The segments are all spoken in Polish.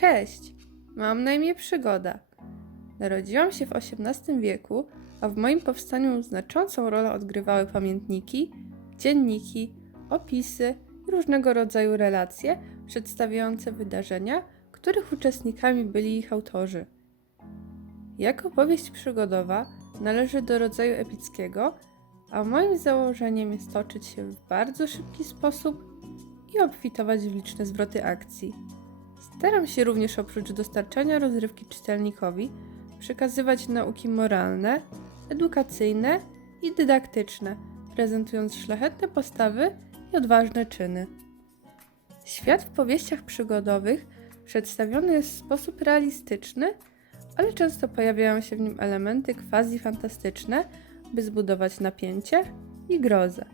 Cześć! Mam na imię Przygoda. Narodziłam się w XVIII wieku, a w moim powstaniu znaczącą rolę odgrywały pamiętniki, dzienniki, opisy i różnego rodzaju relacje przedstawiające wydarzenia, których uczestnikami byli ich autorzy. Jako powieść przygodowa należy do rodzaju epickiego, a moim założeniem jest toczyć się w bardzo szybki sposób i obfitować w liczne zwroty akcji. Staram się również oprócz dostarczania rozrywki czytelnikowi przekazywać nauki moralne, edukacyjne i dydaktyczne, prezentując szlachetne postawy i odważne czyny. Świat w powieściach przygodowych przedstawiony jest w sposób realistyczny, ale często pojawiają się w nim elementy quasi-fantastyczne, by zbudować napięcie i grozę.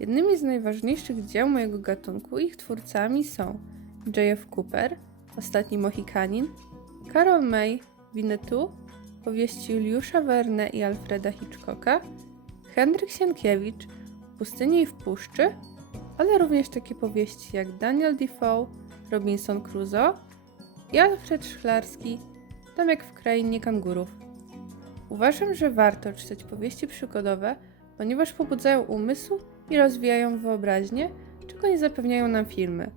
Jednymi z najważniejszych dzieł mojego gatunku ich twórcami są J.F. Cooper, Ostatni Mohikanin, Carol May, Winnetou, powieści Juliusza Verne i Alfreda Hitchcocka, Henryk Sienkiewicz, pustyni i w puszczy, ale również takie powieści jak Daniel Defoe, Robinson Crusoe i Alfred Szklarski, Domek w krainie kangurów. Uważam, że warto czytać powieści przygodowe, ponieważ pobudzają umysł i rozwijają wyobraźnię, czego nie zapewniają nam filmy.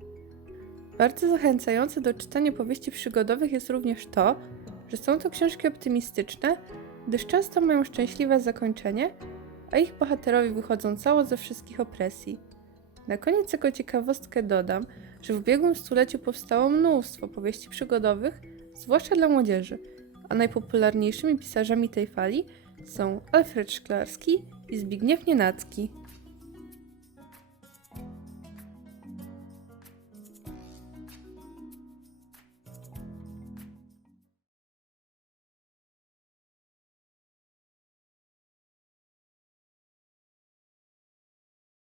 Bardzo zachęcające do czytania powieści przygodowych jest również to, że są to książki optymistyczne, gdyż często mają szczęśliwe zakończenie, a ich bohaterowie wychodzą cało ze wszystkich opresji. Na koniec jako ciekawostkę dodam, że w ubiegłym stuleciu powstało mnóstwo powieści przygodowych, zwłaszcza dla młodzieży, a najpopularniejszymi pisarzami tej fali są Alfred Szklarski i Zbigniew Nienacki.